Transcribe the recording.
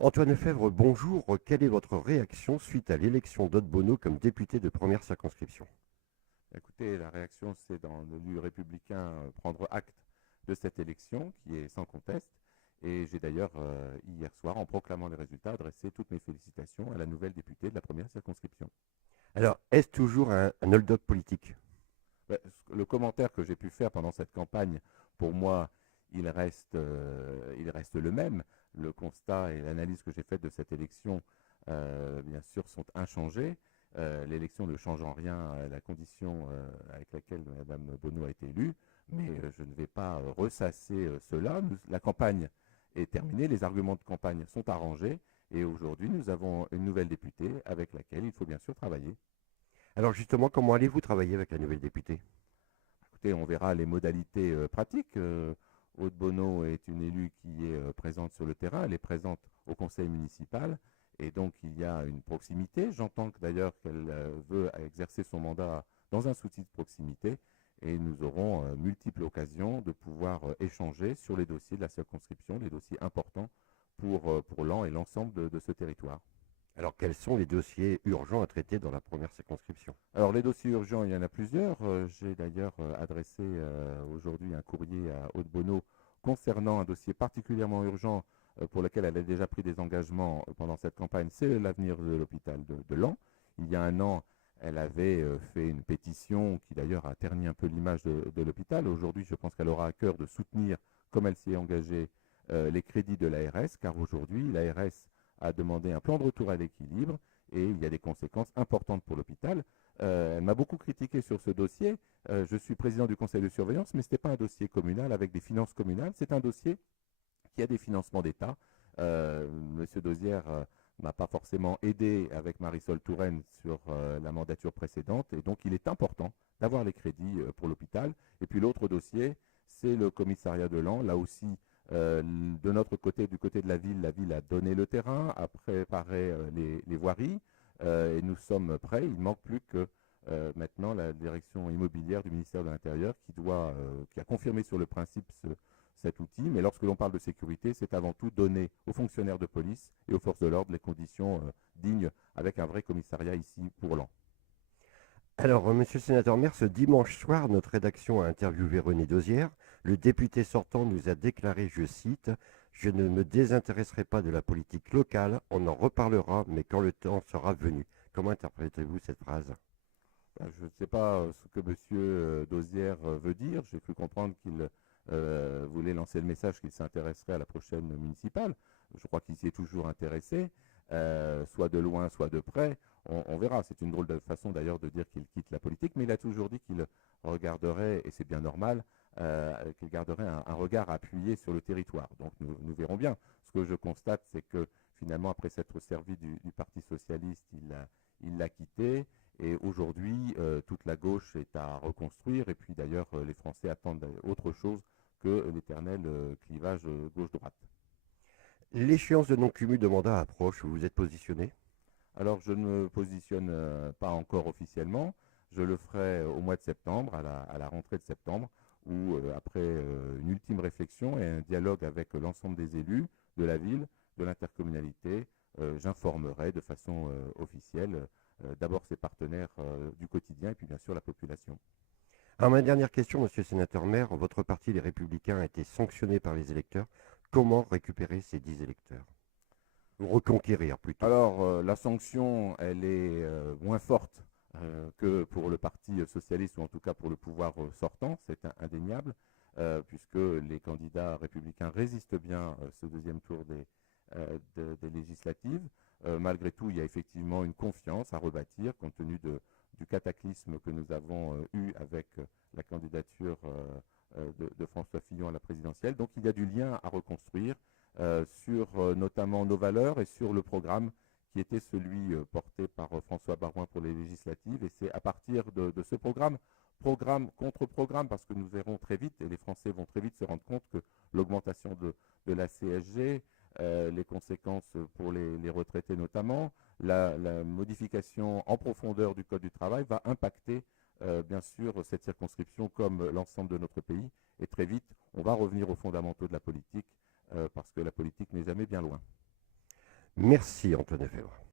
Antoine Lefebvre, bonjour. Quelle est votre réaction suite à l'élection d'Aude Bono comme député de première circonscription? Écoutez, la réaction, c'est dans l'élu républicain prendre acte de cette élection qui est sans conteste. Et j'ai d'ailleurs, hier soir, en proclamant les résultats, adressé toutes mes félicitations à la nouvelle députée de la première circonscription. Alors, est-ce toujours un hold-up politique? Le commentaire que j'ai pu faire pendant cette campagne, pour moi, il reste le même. Le constat et l'analyse que j'ai faite de cette élection, bien sûr, sont inchangés. L'élection ne change en rien à la condition avec laquelle Mme Bonneau a été élue, mais je ne vais pas ressasser cela. La campagne est terminée, les arguments de campagne sont arrangés, et aujourd'hui, nous avons une nouvelle députée avec laquelle il faut bien sûr travailler. Alors justement, comment allez-vous travailler avec la nouvelle députée? Écoutez, on verra les modalités pratiques. Aude Bono est une élue qui est présente sur le terrain, elle est présente au conseil municipal et donc il y a une proximité. J'entends d'ailleurs qu'elle veut exercer son mandat dans un souci de proximité et nous aurons multiples occasions de pouvoir échanger sur les dossiers de la circonscription, les dossiers importants pour Laon et l'ensemble de ce territoire. Alors, quels sont les dossiers urgents à traiter dans la première circonscription? Alors, les dossiers urgents, il y en a plusieurs. J'ai d'ailleurs adressé aujourd'hui un courrier à Aude Bono concernant un dossier particulièrement urgent pour lequel elle a déjà pris des engagements pendant cette campagne. C'est l'avenir de l'hôpital de Laon. Il y a un an, elle avait fait une pétition qui d'ailleurs a terni un peu l'image de l'hôpital. Aujourd'hui, je pense qu'elle aura à cœur de soutenir, comme elle s'y est engagée, les crédits de l'ARS, car aujourd'hui, l'ARS a demandé un plan de retour à l'équilibre et il y a des conséquences importantes pour l'hôpital. Elle m'a beaucoup critiqué sur ce dossier. Je suis président du conseil de surveillance, mais ce n'était pas un dossier communal avec des finances communales. C'est un dossier qui a des financements d'État. Monsieur Dosière m'a pas forcément aidé avec Marisol Touraine sur la mandature précédente. Et donc, il est important d'avoir les crédits pour l'hôpital. Et puis, l'autre dossier, c'est le commissariat de Laon. Là aussi, de notre côté, du côté de la ville a donné le terrain, a préparé les voiries et nous sommes prêts. Il ne manque plus que maintenant la direction immobilière du ministère de l'Intérieur qui a confirmé sur le principe cet outil. Mais lorsque l'on parle de sécurité, c'est avant tout donner aux fonctionnaires de police et aux forces de l'ordre les conditions dignes avec un vrai commissariat ici pour Laon. Alors, monsieur le sénateur maire, ce dimanche soir, notre rédaction a interviewé René Dosière. Le député sortant nous a déclaré, je cite, je ne me désintéresserai pas de la politique locale, on en reparlera, mais quand le temps sera venu. Comment interprétez-vous cette phrase? Je ne sais pas ce que M. Dosière veut dire. J'ai cru comprendre qu'il voulait lancer le message qu'il s'intéresserait à la prochaine municipale. Je crois qu'il s'y est toujours intéressé, soit de loin, soit de près. On verra. C'est une drôle de façon d'ailleurs de dire qu'il quitte la politique, mais il a toujours dit qu'il regarderait, et c'est bien normal, qu'il garderait un regard appuyé sur le territoire. Donc nous verrons bien. Ce que je constate, c'est que finalement, après s'être servi du Parti socialiste, il l'a quitté. Et aujourd'hui, toute la gauche est à reconstruire. Et puis d'ailleurs, les Français attendent autre chose que l'éternel clivage gauche-droite. L'échéance de non-cumul de mandat approche, vous vous êtes positionné? Alors, je ne me positionne pas encore officiellement. Je le ferai au mois de septembre, à la rentrée de septembre, où, après une ultime réflexion et un dialogue avec l'ensemble des élus de la ville, de l'intercommunalité, j'informerai de façon officielle d'abord ses partenaires du quotidien et puis bien sûr la population. Alors, ma dernière question, monsieur le sénateur maire, votre parti, les Républicains, a été sanctionné par les électeurs. Comment récupérer ces 10 électeurs? Ou reconquérir plutôt. Alors, la sanction, elle est moins forte que pour le Parti socialiste, ou en tout cas pour le pouvoir sortant, c'est indéniable, puisque les candidats républicains résistent bien ce deuxième tour des législatives. Malgré tout, il y a effectivement une confiance à rebâtir, compte tenu du cataclysme que nous avons eu avec la candidature de François Fillon à la présidentielle. Donc, il y a du lien à reconstruire sur notamment nos valeurs et sur le programme qui était celui porté par François Baroin pour les législatives. Et c'est à partir de ce programme, programme contre programme, parce que nous verrons très vite, et les Français vont très vite se rendre compte que l'augmentation de la CSG, les conséquences pour les retraités notamment, la modification en profondeur du Code du travail va impacter bien sûr cette circonscription comme l'ensemble de notre pays. Et très vite, on va revenir aux fondamentaux de la politique parce que la politique n'est jamais bien loin. Merci Antoine Lefebvre.